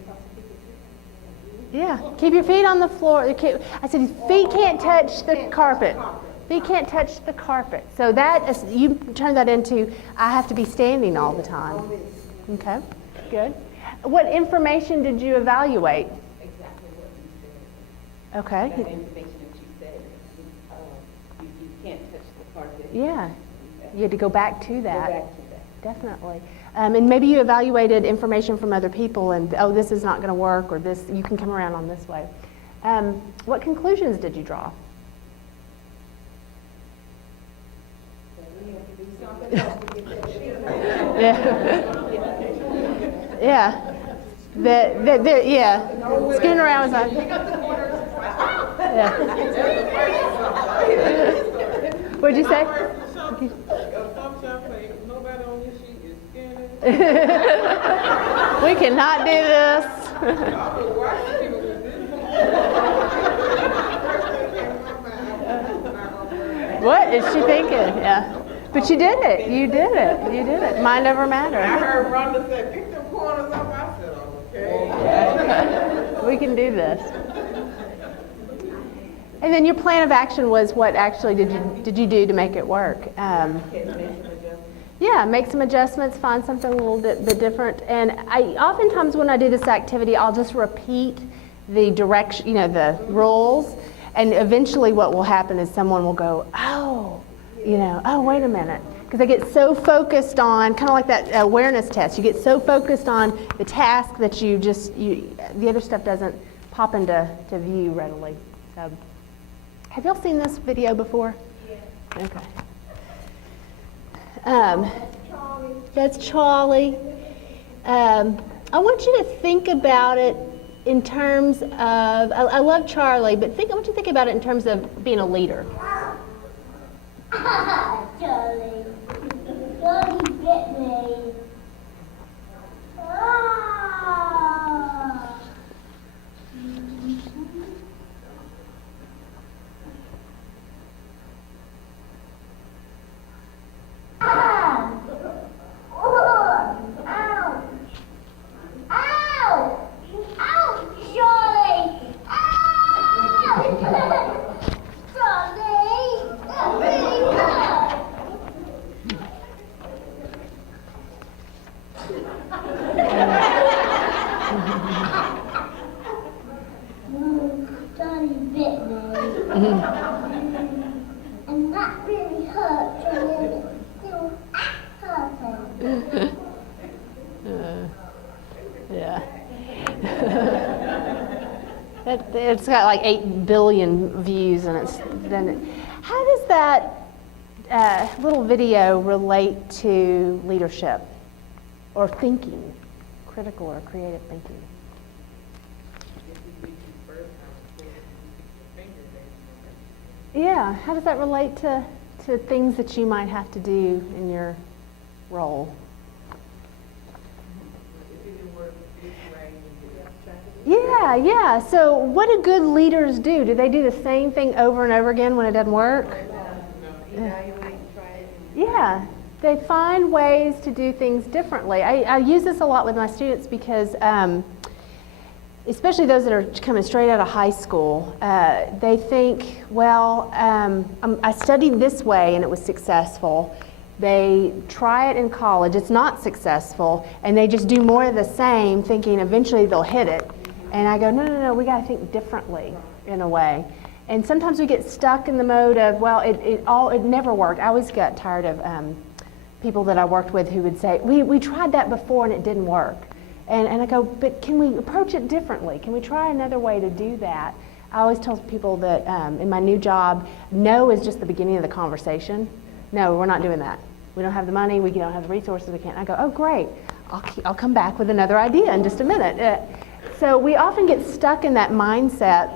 Yeah. Keep your feet on the floor. I said feet can't touch the carpet. Feet can't touch the carpet. So you turn that into, I have to be standing all the time. Okay. Good. What information did you evaluate? Exactly what you said. Okay. That information that you said, you can't touch the carpet. Yeah. You had to go back to that. Go back to that. Definitely. And maybe you evaluated information from other people and, oh, this is not going to work, or this, you can come around on this way. What conclusions did you draw? Yeah. Yeah. Scooting around was like, yeah. What'd you say? We cannot do this. What is she thinking? Yeah. But you did it. You did it. You did it. Mind over matter. I heard Rhonda say, pick them corners up. I said, okay. We can do this. And then your plan of action was, what actually did you do to make it work? Yeah, make some adjustments, find something a little bit different. And oftentimes when I do this activity, I'll just repeat the direction, the rules. And eventually what will happen is someone will go, oh, wait a minute. Because they get so focused on, kind of like that awareness test, you get so focused on the task that the other stuff doesn't pop into view readily. So, have y'all seen this video before? Yeah. Okay. That's Charlie. I want you to think about it in terms of, I love Charlie, but I want you to think about it in terms of being a leader. Charlie bit me. And that really hurt, and it still hurting. Yeah. It's got like 8 billion views, and how does that little video relate to leadership or thinking, critical or creative thinking? Yeah, how does that relate to things that you might have to do in your role? Yeah. So what do good leaders do? Do they do the same thing over and over again when it doesn't work? Yeah, they find ways to do things differently. I use this a lot with my students because especially those that are coming straight out of high school, they think, well, I studied this way and it was successful. They try it in college, it's not successful, and they just do more of the same, thinking eventually they'll hit it. And I go, no, we got to think differently in a way. And sometimes we get stuck in the mode of, well, it never worked. I always got tired of people that I worked with who would say, we tried that before and it didn't work. And I go, but can we approach it differently? Can we try another way to do that? I always tell people that in my new job, no is just the beginning of the conversation. No, we're not doing that. We don't have the money, we don't have the resources, we can't. I go, oh great, I'll come back with another idea in just a minute. So we often get stuck in that mindset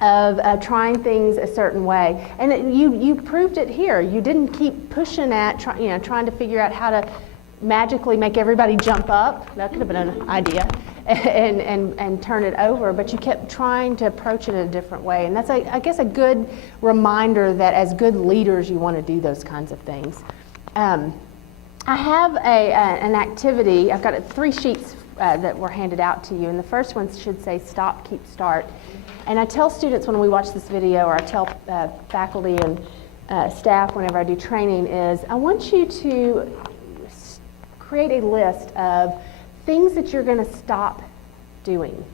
of trying things a certain way. And you proved it here. You didn't keep pushing at, trying to figure out how to magically make everybody jump up. That could have been an idea. And turn it over, but you kept trying to approach it in a different way. And that's, I guess, a good reminder that as good leaders, you want to do those kinds of things. I have an activity. I've got 3 sheets that were handed out to you, and the first one should say stop, keep, start. And I tell students when we watch this video, or I tell faculty and staff whenever I do training, is I want you to create a list of things that you're going to stop doing.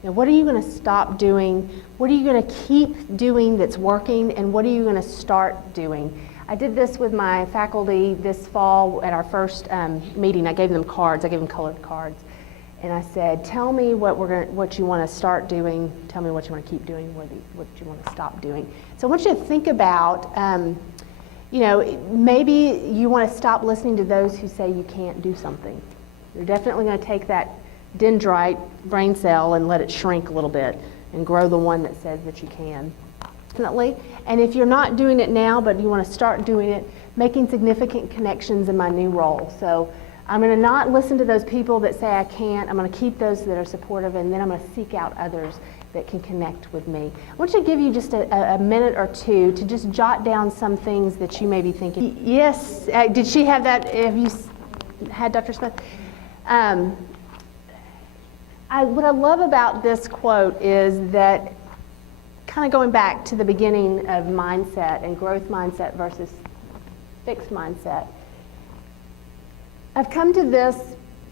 What are you going to stop doing? What are you going to keep doing that's working? And what are you going to start doing? I did this with my faculty this fall at our first meeting. I gave them cards. I gave them colored cards. And I said, tell me what you want to start doing. Tell me what you want to keep doing, what you want to stop doing. So I want you to think about, maybe you want to stop listening to those who say you can't do something. You're definitely going to take that dendrite brain cell and let it shrink a little bit and grow the one that says that you can. Definitely. And if you're not doing it now, but you want to start doing it, making significant connections in my new role. So I'm going to not listen to those people that say I can't. I'm going to keep those that are supportive, and then I'm going to seek out others that can connect with me. I want you to give you just a minute or two to just jot down some things that you may be thinking. Yes, did she have that? Have you had Dr. Smith? What I love about this quote is that, kind of going back to the beginning of mindset and growth mindset versus fixed mindset, I've come to this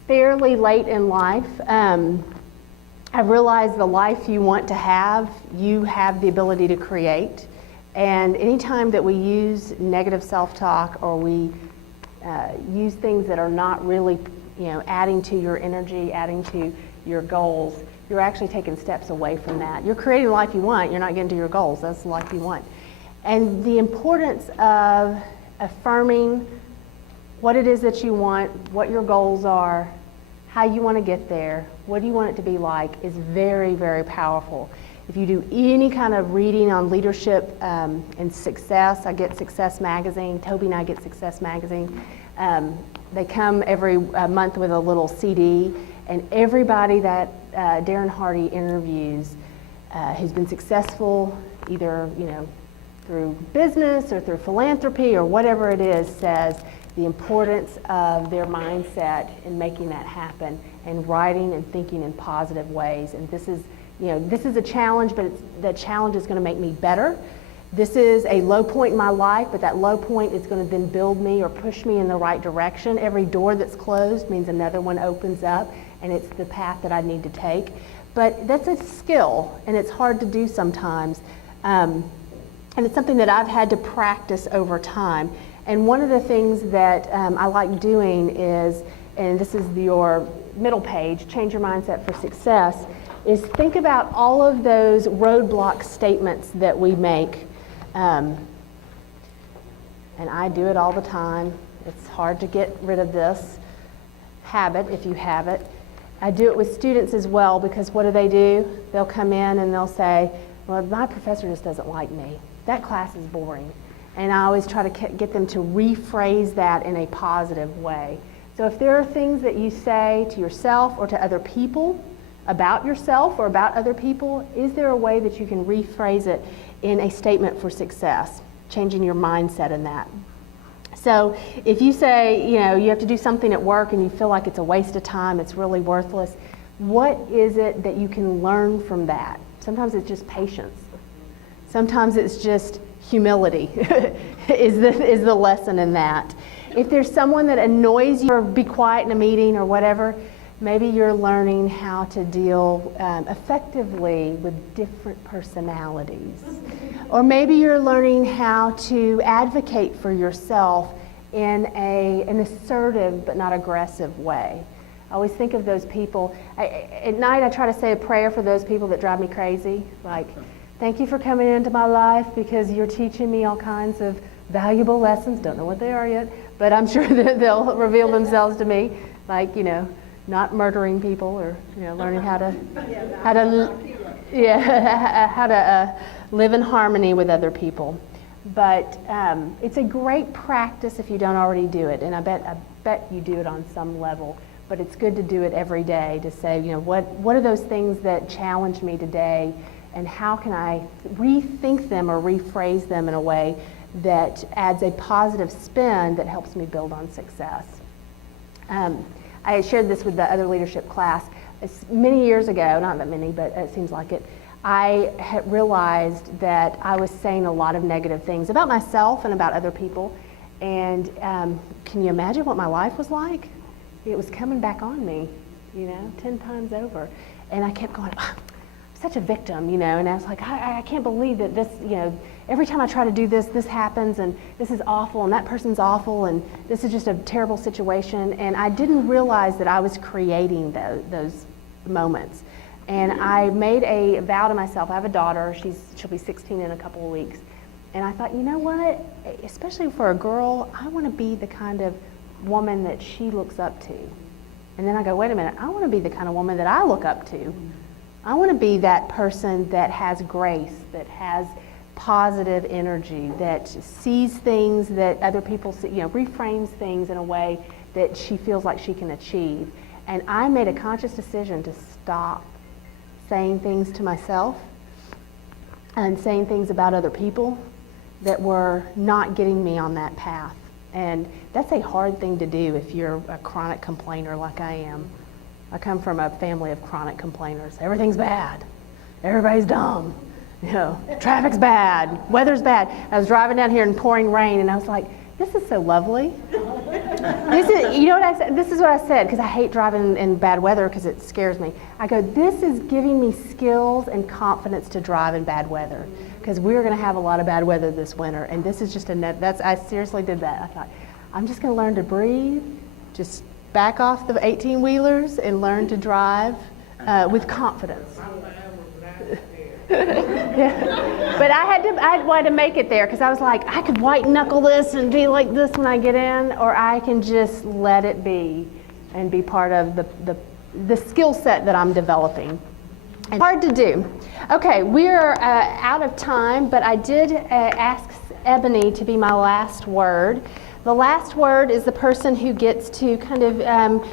fairly late in life. I've realized the life you want to have, you have the ability to create. And anytime that we use negative self-talk, or we use things that are not really adding to your energy, adding to your goals, you're actually taking steps away from that. You're creating the life you want, you're not getting to your goals. That's the life you want. And the importance of affirming what it is that you want, what your goals are, how you want to get there, what do you want it to be like, is very, very powerful. If you do any kind of reading on leadership and success, I get Success Magazine, Toby and I get Success Magazine. They come every month with a little CD, and everybody that Darren Hardy interviews who's been successful, either through business or through philanthropy or whatever it is, says the importance of their mindset in making that happen, and writing and thinking in positive ways. And this is a challenge, but the challenge is going to make me better. This is a low point in my life, but that low point is going to then build me or push me in the right direction. Every door that's closed means another one opens up, and it's the path that I need to take. But that's a skill, and it's hard to do sometimes. And it's something that I've had to practice over time. And one of the things that I like doing is, and this is your middle page, Change Your Mindset for Success, is think about all of those roadblock statements that we make. And I do it all the time. It's hard to get rid of this habit if you have it. I do it with students as well, because what do? They'll come in and they'll say, well, my professor just doesn't like me. That class is boring. And I always try to get them to rephrase that in a positive way. So if there are things that you say to yourself or to other people about yourself or about other people, is there a way that you can rephrase it in a statement for success, changing your mindset in that? So if you say, you have to do something at work and you feel like it's a waste of time, it's really worthless, what is it that you can learn from that? Sometimes it's just patience. Sometimes it's just humility is the lesson in that. If there's someone that annoys you, or be quiet in a meeting or whatever, maybe you're learning how to deal effectively with different personalities. Or maybe you're learning how to advocate for yourself in an assertive but not aggressive way. I always think of those people. At night, I try to say a prayer for those people that drive me crazy. Like, thank you for coming into my life because you're teaching me all kinds of valuable lessons. Don't know what they are yet, but I'm sure that they'll reveal themselves to me. Like, not murdering people, or learning how to live in harmony with other people. But it's a great practice if you don't already do it, and I bet you do it on some level. But it's good to do it every day to say, what are those things that challenge me today, and how can I rethink them or rephrase them in a way that adds a positive spin that helps me build on success. I shared this with the other leadership class. Many years ago, not that many, but it seems like it, I had realized that I was saying a lot of negative things about myself and about other people. And can you imagine what my life was like? It was coming back on me, 10 times over. And I kept going, I'm such a victim, and I was like, I can't believe that this, every time I try to do this, this happens, and this is awful, and that person's awful, and this is just a terrible situation. And I didn't realize that I was creating those moments. And I made a vow to myself. I have a daughter. She'll be 16 in a couple of weeks. And I thought, you know what? Especially for a girl, I want to be the kind of woman that she looks up to. And then I go, wait a minute, I want to be the kind of woman that I look up to. I want to be that person that has grace, that has positive energy, that sees things that other people see, reframes things in a way that she feels like she can achieve. And I made a conscious decision to stop saying things to myself and saying things about other people that were not getting me on that path. And that's a hard thing to do if you're a chronic complainer like I am. I come from a family of chronic complainers. Everything's bad. Everybody's dumb. Traffic's bad. Weather's bad. I was driving down here in pouring rain, and I was like, this is so lovely. This is what I said, because I hate driving in bad weather because it scares me. I go, this is giving me skills and confidence to drive in bad weather, because we're going to have a lot of bad weather this winter, and this is just I seriously did that. I thought, I'm just going to learn to breathe, just back off the 18-wheelers and learn to drive with confidence. Yeah. But I wanted to make it there, because I was like, I could white knuckle this and be like this when I get in, or I can just let it be and be part of the skill set that I'm developing. And hard to do. Okay, we're out of time, but I did ask Ebony to be my last word. The last word is the person who gets to kind of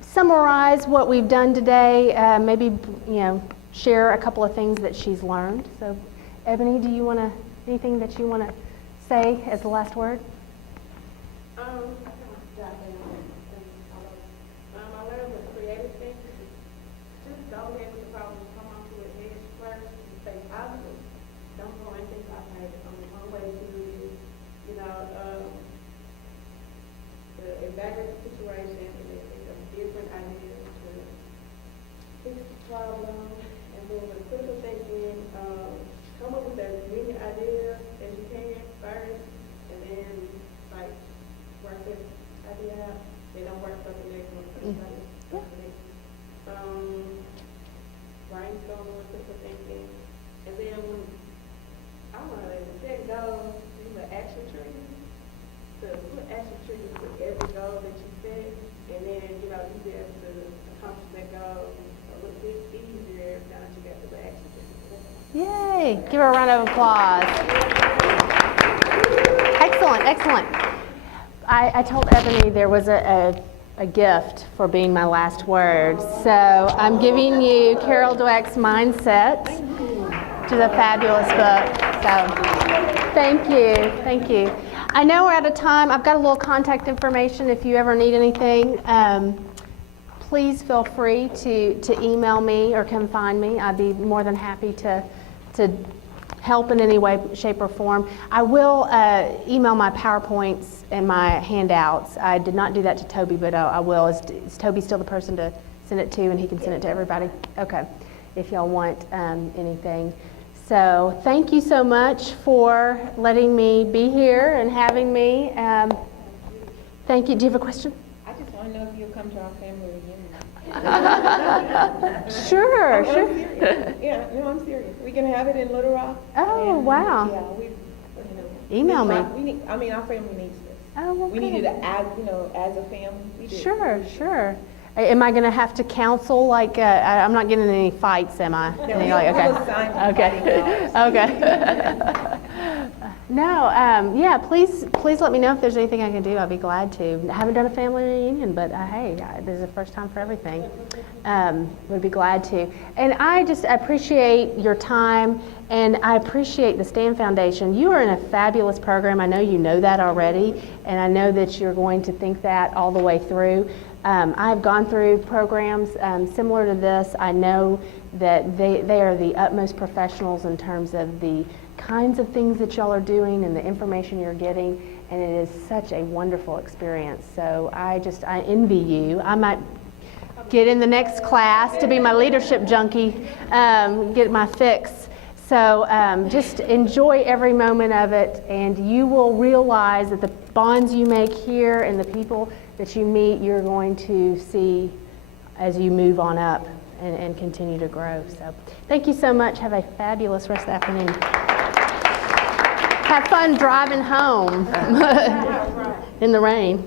summarize what we've done today, maybe, share a couple of things that she's learned. So, Ebony, do you anything that you want to say as the last word? I learned the creative thing. Just don't let the problem come onto your head first and stay positive. Don't go and think about it. One way to evaluate the situation and then think of different ideas to fix the problem. And then with critical thinking, come up with as many ideas as you can first, and then work this idea out. They don't work for the next one. Brainstorm with critical thinking, and then I want to set goals, do the action tree. To put action trees with every goal that you set, and then you be able to accomplish that goal a little bit easier now that you got the action tree. Yay! Give her a round of applause. Excellent. I told Ebony there was a gift for being my last word, so I'm giving you Carol Dweck's Mindset, which is a fabulous book. So thank you. I know we're out of time. I've got a little contact information if you ever need anything. Please feel free to email me or come find me. I'd be more than happy to help in any way, shape, or form. I will email my PowerPoints and my handouts. I did not do that to Toby, but I will. Is Toby still the person to send it to, and he can send it to everybody? Okay, if y'all want anything. So thank you so much for letting me be here and having me. Thank you. Do you have a question? I just want to know if you'll come to our family reunion. Sure, I'm sure. serious. Yeah, no, I'm serious. We can have it in Little Rock. Oh, and, wow. Yeah, we, Email me. We need, I mean, our family needs this. Oh, well, We good. need it as, as a family. We do. Sure, sure. Am I going to have to counsel, like, I'm not getting in any fights, am I? Anything like- we'll assign you Okay, okay. No, yeah, please let me know if there's anything I can do. I'd be glad to. I haven't done a family reunion, but hey, this is the first time for everything. Would be glad to. And I just appreciate your time, and I appreciate the STAND Foundation. You are in a fabulous program. I know you know that already, and I know that you're going to think that all the way through. I've gone through programs similar to this. I know that they are the utmost professionals in terms of the kinds of things that y'all are doing and the information you're getting, and it is such a wonderful experience. So I envy you. I might get in the next class to be my leadership junkie, get my fix. So just enjoy every moment of it, and you will realize that the bonds you make here and the people that you meet, you're going to see as you move on up and continue to grow. So thank you so much. Have a fabulous rest of the afternoon. Have fun driving home in the rain.